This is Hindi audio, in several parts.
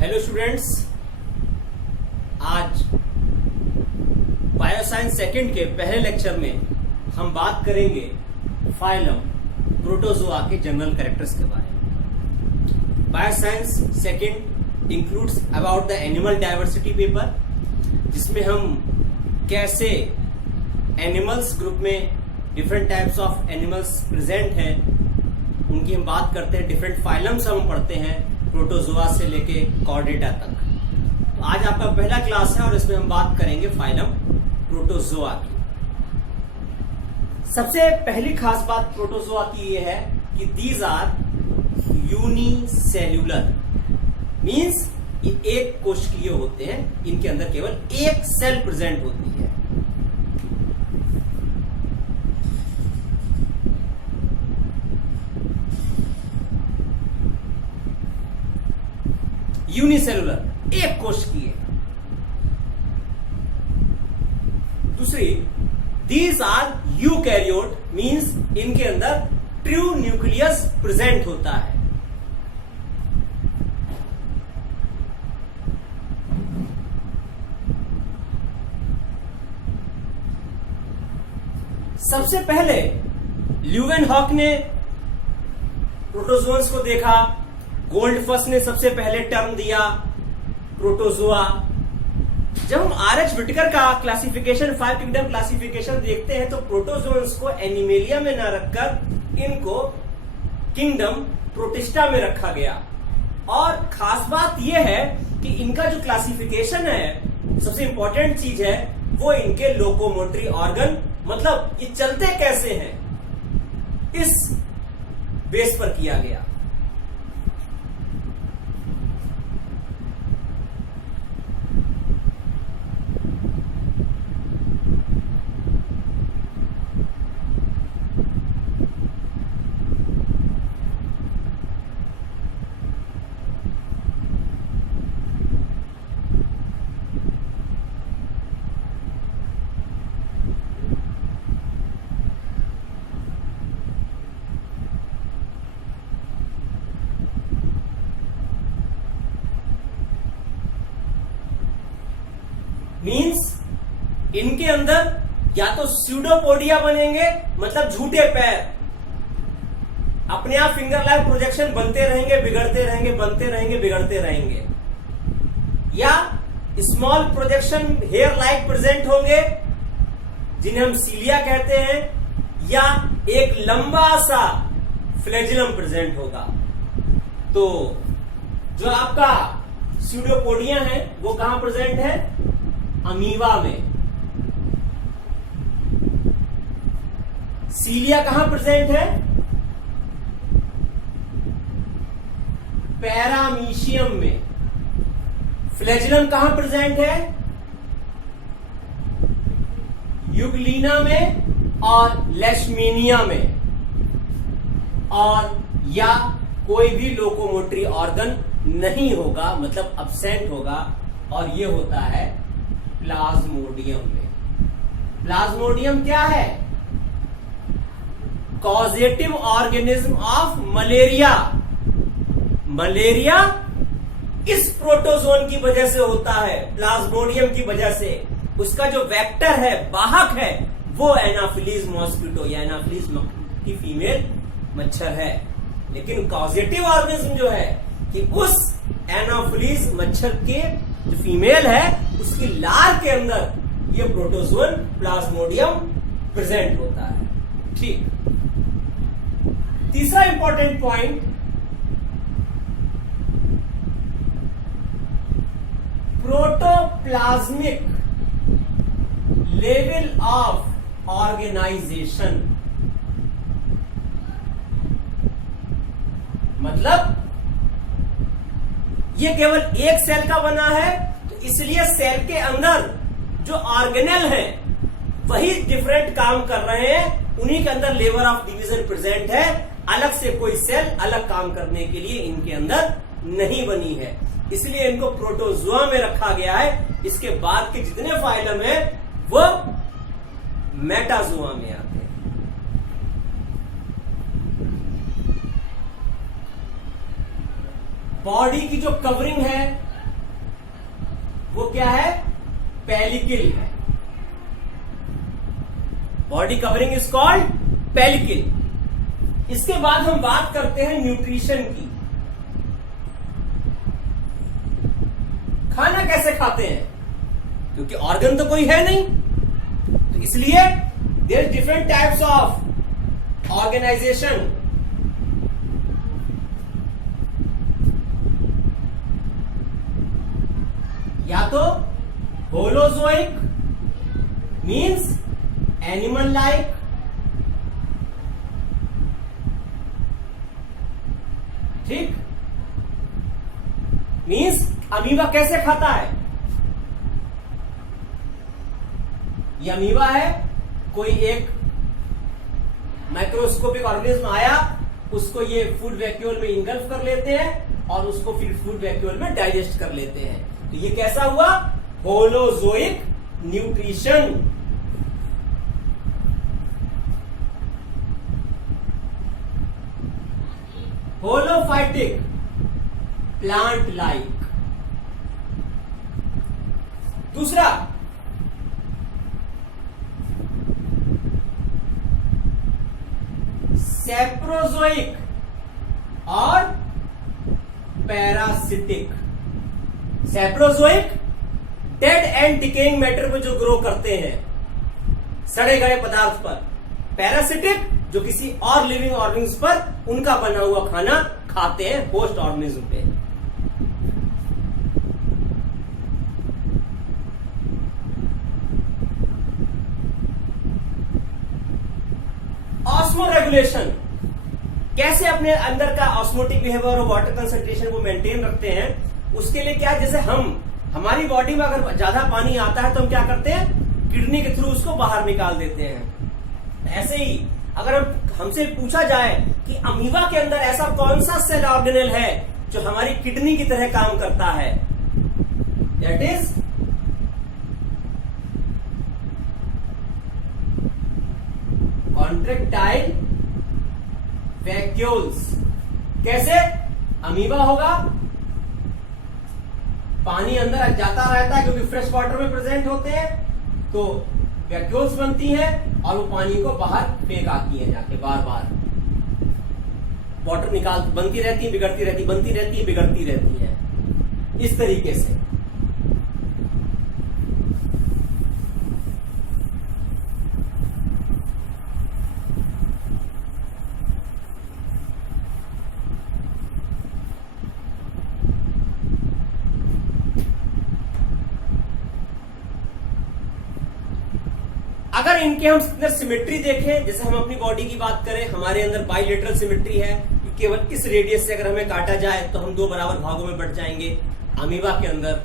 हेलो स्टूडेंट्स, आज बायोसाइंस सेकंड के पहले लेक्चर में हम बात करेंगे फाइलम प्रोटोजोआ के जनरल कैरेक्टर्स के बारे में। Bioscience second includes about the animal diversity paper, जिसमें हम कैसे एनिमल्स ग्रुप में different types of animals present हैं उनकी हम बात करते हैं। डिफरेंट फाइलम्स हम पढ़ते हैं प्रोटोजोआ से लेके कॉर्डेटा तक। तो आज आपका पहला क्लास है और इसमें हम बात करेंगे फाइलम प्रोटोजोआ की। सबसे पहली खास बात प्रोटोजोआ की ये है कि दीज आर यूनिसेल्यूलर, मींस ये एक कोशिकीय होते हैं, इनके अंदर केवल एक सेल प्रेजेंट होती है। यूनिसेलुलर, एक कोशिकीय। दूसरी, दीज आर यूकैरियोट, मींस इनके अंदर ट्रू न्यूक्लियस प्रेजेंट होता है। सबसे पहले ल्यूवेनहॉक ने प्रोटोजोन्स को देखा, गोल्डफस्ट ने सबसे पहले टर्म दिया प्रोटोजोआ। जब हम आर.एच. विटेकर का क्लासिफिकेशन, 5 किंगडम क्लासिफिकेशन देखते हैं तो प्रोटोजोन्स को एनिमेलिया में ना रखकर इनको किंगडम प्रोटिस्टा में रखा गया। और खास बात यह है कि इनका जो क्लासिफिकेशन है, सबसे इंपॉर्टेंट चीज है वो इनके लोकोमोटरी ऑर्गन, मतलब ये चलते कैसे हैं, इस बेस पर किया गया। मीन्स इनके अंदर या तो स्यूडोपोडिया बनेंगे, मतलब झूठे पैर, अपने आप फिंगर लाइक प्रोजेक्शन बनते रहेंगे, बिगड़ते रहेंगे, बनते रहेंगे, बिगड़ते रहेंगे, या small projection here like present होंगे जिन्हें हम सीलिया कहते हैं, या एक लंबा सा फ्लैजिलम प्रेजेंट होगा। तो जो आपका स्यूडोपोडिया है वो कहां प्रेजेंट है? अमीबा में। सीलिया कहां प्रेजेंट है? पैरामीशियम में। फ्लैजिलम कहां प्रेजेंट है? यूग्लिना में और लेशमीनिया में। और या कोई भी लोकोमोटरी ऑर्गन नहीं होगा, मतलब अब्सेंट होगा, और ये होता है प्लाज्मोडियम में। प्लाज्मोडियम क्या है? Causative organism of malaria. Malaria इस प्रोटोजोन की वजह से होता है, प्लाज्मोडियम की वजह से। उसका जो वेक्टर है, वाहक है, वो एनाफिलीज मॉस्किटो या एनाफिलीज की फीमेल मच्छर है। लेकिन कॉजेटिव ऑर्गेनिज्म जो है कि उस एनाफिलीज मच्छर के जो फीमेल है उसकी लार के अंदर ये प्रोटोजोन प्लाज्मोडियम प्रेजेंट होता है। ठीक। तीसरा important point, protoplasmic level of organisation, मतलब ये केवल एक सेल का बना है, तो इसलिए सेल के अंदर जो ऑर्गेनेल हैं वही डिफरेंट काम कर रहे हैं, उन्हीं के अंदर लेवल ऑफ डिवीजन प्रेजेंट है। अलग से कोई सेल अलग काम करने के लिए इनके अंदर नहीं बनी है, इसलिए इनको प्रोटोजोआ में रखा गया है। इसके बाद के जितने फाइलम है वो मेटाजोआ में आते हैं। बॉडी की जो कवरिंग है वो क्या है? पेलिकल है। Body covering is called pellicle. इसके बाद हम बात करते हैं न्यूट्रिशन की। खाना कैसे खाते हैं? क्योंकि ऑर्गन तो कोई है नहीं, तो इसलिए there is different types of organisation. या तो होलोजोइक मीन्स एनिमल लाइक, ठीक, मीन्स अमीबा कैसे खाता है? ये अमीबा है, कोई एक माइक्रोस्कोपिक ऑर्गेनिज्म आया, उसको ये फूड वैक्यूल में इंगल्फ कर लेते हैं और उसको फिर फूड वैक्यूल में डाइजेस्ट कर लेते हैं। तो ये कैसा हुआ? Holozoic nutrition. Holophytic plant like. दूसरा सेप्रोजोइक और parasitic. Saprozoic dead and decaying matter पे जो ग्रो करते हैं, सड़े गए पदार्थ पर। पैरासिटिक जो किसी और लिविंग ऑर्गेनिज्म पर उनका बना हुआ खाना खाते हैं, होस्ट ऑर्गेनिज्म पे। ऑस्मोरेगुलेशन, कैसे अपने अंदर का ऑस्मोटिक बिहेवियर और वाटर कंसंट्रेशन को मेंटेन रखते हैं, उसके लिए क्या, जैसे हमारी बॉडी में अगर ज्यादा पानी आता है तो हम क्या करते हैं? किडनी के थ्रू उसको बाहर निकाल देते हैं। ऐसे ही अगर हमसे पूछा जाए कि अमीबा के अंदर ऐसा कौन सा सेल ऑर्गेनेल है जो हमारी किडनी की तरह काम करता है, दैट इज कॉन्ट्रैक्टाइल वैक्यूल्स। कैसे? अमीबा होगा, पानी अंदर जाता रहता है क्योंकि फ्रेश वाटर में प्रेजेंट होते हैं, तो वैक्यूल्स बनती हैं और वो पानी को बाहर फेंक आती है जाके, बार बार वाटर बनती रहती है, बिगड़ती रहती, बनती रहती है, बिगड़ती रहती है, इस तरीके से। अगर इनके हम अंदर सिमेट्री देखें, जैसे हम अपनी बॉडी की बात करें, हमारे अंदर बाइलेटरल सिमेट्री है, केवल इस रेडियस से अगर हमें काटा जाए तो हम दो बराबर भागों में बट जाएंगे। अमीबा के अंदर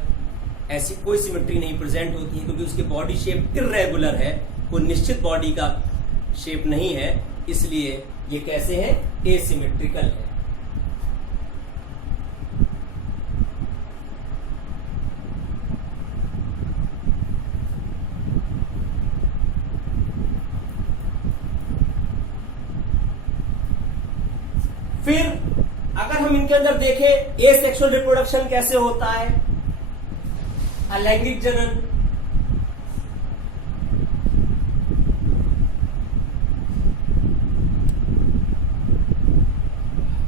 ऐसी कोई सिमेट्री नहीं प्रेजेंट होती है क्योंकि उसकी बॉडी शेप इर्रेगुलर है, कोई निश्चित बॉडी का शेप नहीं है, इसलिए ये कैसे है? एसिमेट्रिकल है। फिर अगर हम इनके अंदर देखें एसेक्सुअल रिप्रोडक्शन कैसे होता है, अलैंगिक जनन,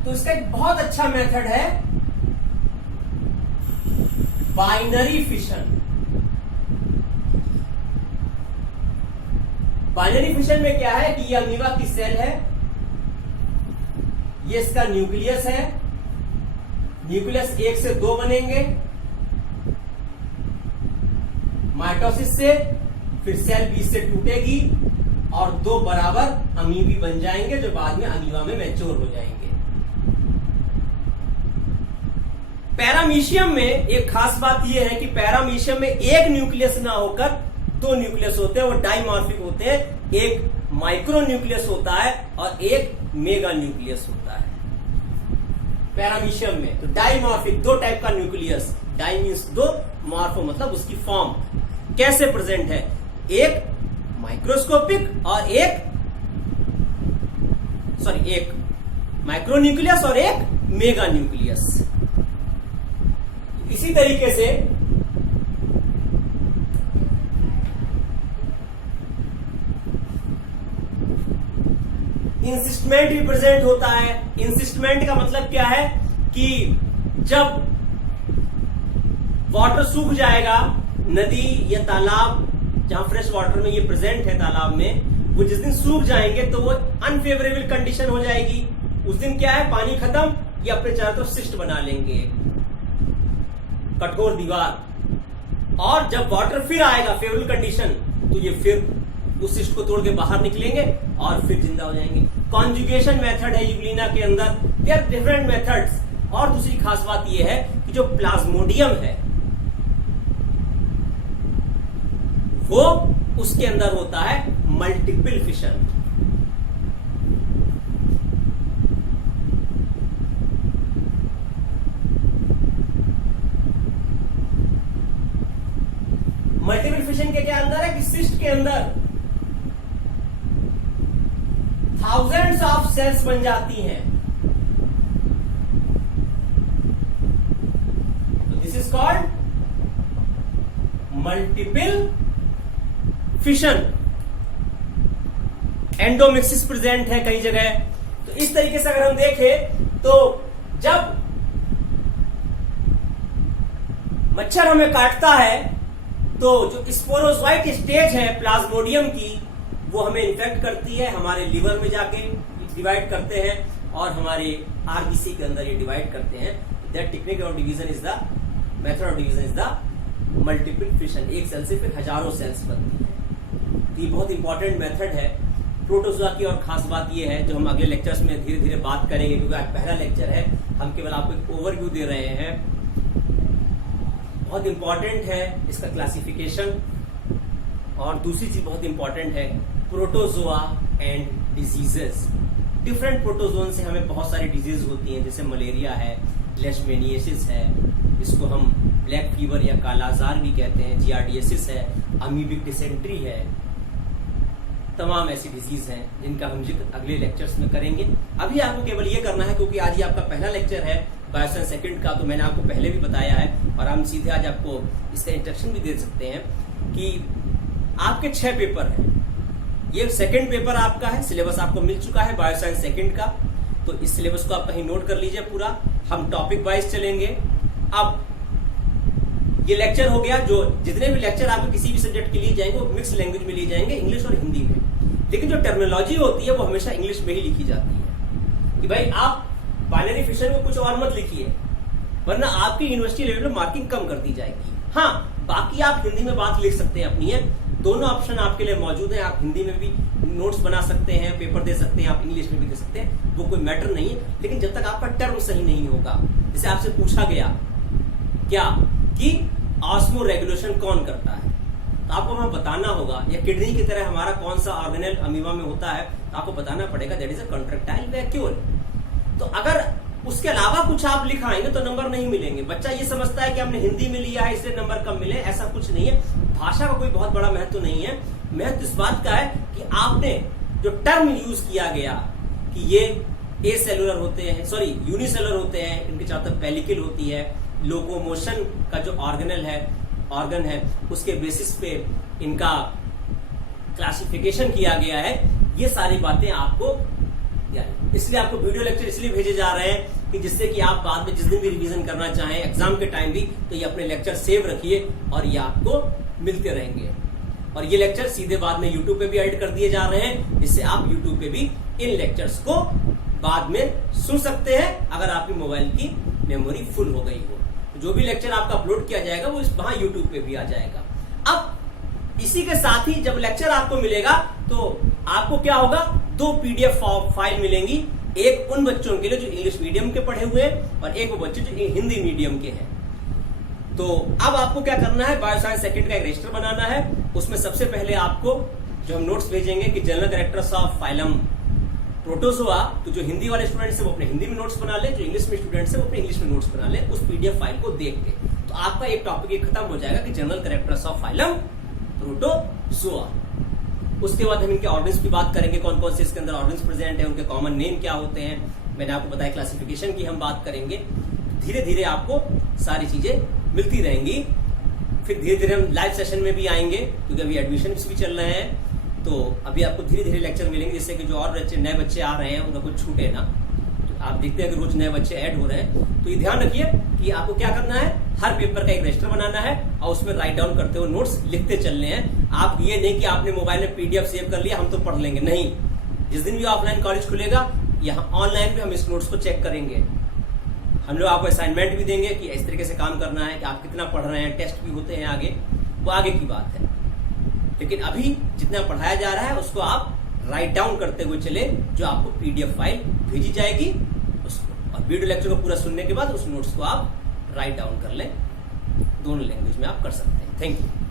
तो इसका एक बहुत अच्छा मेथड है बाइनरी फिशन। बाइनरी फिशन में क्या है कि ये अमीबा की सेल है, ये इसका न्यूक्लियस है, न्यूक्लियस 1 से 2 बनेंगे, माइटोसिस से फिर सेल बीच से टूटेगी और 2 बराबर अमीबी बन जाएंगे जो बाद में अमीबा में मैच्योर हो जाएंगे। पैरामीशियम में एक खास बात यह है कि पैरामीशियम में एक न्यूक्लियस ना होकर 2 न्यूक्लियस होते हैं, वो डाइमॉर्फिक होते हैं। एक माइक्रो न्यूक्लियस होता है और एक मेगा न्यूक्लियस होता है पैरामीशियम में। तो डाइमॉर्फिक 2 टाइप का न्यूक्लियस, डाई मीन्स 2, मॉर्फो मतलब उसकी फॉर्म कैसे प्रेजेंट है, एक माइक्रोस्कोपिक और एक माइक्रो न्यूक्लियस और एक मेगा न्यूक्लियस। इसी तरीके से इंसिस्टमेंट भी प्रेजेंट होता है। इंसिस्टमेंट का मतलब क्या है कि जब वाटर सूख जाएगा, नदी या तालाब जहां फ्रेश वाटर में ये प्रेजेंट है तालाब में, वो जिस दिन सूख जाएंगे तो वो अनफेवरेबल कंडीशन हो जाएगी। उस दिन क्या है, पानी खत्म, ये अपने चारों तरफ सिस्ट बना लेंगे, कठोर दीवार। और जब वाटर फिर आएगा फेवरेबल कंडीशन, तो ये फिर उस सिस्ट को तोड़ के बाहर निकलेंगे और फिर जिंदा हो जाएंगे। कॉन्जुगेशन मेथड है यूग्लिना के अंदर, दे आर डिफरेंट मेथड्स। और दूसरी खास बात यह है कि जो प्लाज्मोडियम है वो उसके अंदर होता है मल्टीपल फिशन। मल्टीपल फिशन के क्या अंदर है कि सिस्ट के अंदर थाउजेंड्स ऑफ सेल्स बन जाती हैं। तो this is called multiple fission. Endomixis present है कई जगह। तो इस तरीके से अगर हम देखें तो जब मच्छर हमें काटता है तो जो स्पोरोजोइट स्टेज है प्लाज्मोडियम की, वो हमें इन्फेक्ट करती है, हमारे लिवर में जाके डिवाइड करते हैं और हमारे आरबीसी के अंदर ये डिवाइड करते हैं। That technique of division is the method of division is the multiple fission. एक सेल से फिर हजारों सेल्स बनती है। ये बहुत इंपॉर्टेंट मेथड है प्रोटोजोआ की। और खास बात ये है जो हम अगले लेक्चर्स में धीरे धीरे बात करेंगे, क्योंकि आज पहला लेक्चर है, हम केवल आपको एक ओवरव्यू दे रहे हैं। बहुत इंपॉर्टेंट है इसका क्लासिफिकेशन। और दूसरी चीज बहुत इंपॉर्टेंट है protozoa and diseases. Different protozoan से हमें बहुत सारी डिजीज होती हैं, जैसे मलेरिया है, लेशमेनियासिस है, इसको हम ब्लैक फीवर या कालाजार भी कहते हैं, जियार्डियसिस है, अमीबिक डिसेंट्री है। तमाम ऐसी डिजीज हैं जिनका हम जिक्र अगले लेक्चर्स में करेंगे। अभी आपको केवल ये करना है, क्योंकि आज ये आपका पहला लेक्चर है बायोसाइंस सेकंड का, तो मैंने आपको पहले भी बताया है और हम सीधे आज आपको इसका इंस्ट्रक्शन भी दे सकते हैं कि आपके 6 पेपर हैं। ये सेकंड पेपर आपका है, सिलेबस आपको मिल चुका है बायोसाइंस सेकंड का। तो इस सिलेबस को आप कहीं नोट कर लीजिए पूरा। हम टॉपिक वाइज चलेंगे। अब ये लेक्चर हो गया, जो जितने भी लेक्चर आपके किसी भी सब्जेक्ट के लिए जाएंगे वो मिक्स लैंग्वेज में लिए जाएंगे, इंग्लिश और हिंदी में। लेकिन जो टर्मिनोलॉजी होती है वो हमेशा इंग्लिश में ही लिखी जाती है कि भाई आप बाइनरी फिशन को कुछ और मत लिखिए, वरना आपकी यूनिवर्सिटी लेवल में मार्किंग कम कर दी जाएगी। हाँ, बाकी आप हिंदी में बात लिख सकते हैं अपनी है, दोनों ऑप्शन आपके लिए मौजूद है। आप हिंदी में भी नोट्स बना सकते हैं, पेपर दे सकते हैं, आप इंग्लिश में भी दे सकते हैं, वो कोई मैटर नहीं है। लेकिन जब तक आपका टर्म सही नहीं होगा, जैसे आपसे पूछा गया क्या कि ऑस्मो रेगुलेशन कौन करता है, तो आपको हमें बताना होगा, या किडनी की तरह हमारा कौन सा ऑर्गेनेल अमीबा में होता है, तो आपको बताना पड़ेगा that is a contractile vacuole. तो अगर उसके अलावा कुछ आप लिखाएंगे तो नंबर नहीं मिलेंगे। बच्चा ये समझता है कि हमने हिंदी में लिया है इसलिए नंबर कम मिले, ऐसा कुछ नहीं है। भाषा का कोई बहुत बड़ा महत्व नहीं है। महत्व इस बात का है कि आपने जो टर्म यूज किया गया कि ये ए सेलुलर होते हैं, सॉरी यूनिसेलुलर होते हैं, इनके चारों तरफ पेलिकल होती है, लोकोमोशन का जो ऑर्गन है उसके बेसिस पे इनका क्लासिफिकेशन किया गया है। ये सारी बातें आपको, इसलिए आपको वीडियो लेक्चर इसलिए भेजे जा रहे हैं कि जिससे कि आप बाद में जिस दिन भी रिवीजन करना चाहें एग्जाम के टाइम भी, तो ये अपने लेक्चर सेव रखिए और ये आपको मिलते रहेंगे। और ये लेक्चर सीधे बाद में यूट्यूब पे भी एडिट कर दिए जा रहे हैं, जिससे आप यूट्यूब पे भी इन लेक्चर्स को बाद में सुन सकते हैं अगर आपकी मोबाइल की मेमोरी फुल हो गई हो। तो जो भी लेक्चर आपका अपलोड किया जाएगा वो वहां यूट्यूब पे भी आ जाएगा। अब इसी के साथ ही जब लेक्चर आपको मिलेगा तो आपको क्या होगा, 2 PDF फाइल मिलेंगी, एक उन बच्चों के लिए जो इंग्लिश मीडियम के पढ़े हुए हैं और एक वो बच्चे जो हिंदी मीडियम के हैं। तो अब आपको क्या करना है, बायोसाइंस सेकंड का एक रजिस्टर बनाना है। उसमें सबसे पहले आपको जो हम नोट्स भेजेंगे कि general characters of phylum protozoa, तो जो हिंदी वाले स्टूडेंट्स हैं वो अपने हिंदी में नोट्स बना ले, जो इंग्लिश में स्टूडेंट्स हैं वो अपने इंग्लिश में नोट्स बना ले उस PDF फाइल को देख के। तो आपका एक टॉपिक ये खत्म हो जाएगा कि general characters of phylum protozoa. उसके बाद हम इनके ऑर्गन्स की बात करेंगे, कौन कौन से इसके अंदर ऑर्गन्स प्रेजेंट है, उनके कॉमन नेम क्या होते हैं। मैंने आपको बताया क्लासिफिकेशन की हम बात करेंगे। धीरे धीरे आपको सारी चीजें मिलती रहेंगी। फिर धीरे धीरे हम लाइव सेशन में भी आएंगे, क्योंकि अभी एडमिशन भी चल रहे हैं। तो अभी आपको धीरे धीरे लेक्चर मिलेंगे, जिससे कि जो और नए बच्चे आ रहे हैं उनका कुछ छूटे ना। तो आप देखते हैं कि रोज नए बच्चे ऐड हो रहे हैं, तो ये ध्यान रखिए कि आपको क्या करना है, हर पेपर का एक रजिस्टर बनाना है और उसमें राइट डाउन करते हुए नोट्स लिखते चलने हैं। आप ये नहीं कि आपने मोबाइल में पीडीएफ सेव कर लिया हम तो पढ़ लेंगे, नहीं। जिस दिन भी ऑफलाइन कॉलेज खुलेगा यहाँ ऑनलाइन भी हम इस नोट्स को चेक करेंगे। हम लोग आपको असाइनमेंट भी देंगे कि इस तरीके से काम करना है, कि आप कितना पढ़ रहे हैं, टेस्ट भी होते हैं आगे, वो आगे की बात है। लेकिन अभी जितना पढ़ाया जा रहा है उसको आप राइट डाउन करते हुए चले, जो आपको पीडीएफ फाइल भेजी जाएगी उसको, और वीडियो लेक्चर को पूरा सुनने के बाद उस नोट्स को आप राइट डाउन कर लें। दोनों लैंग्वेज में आप कर सकते हैं। Thank you.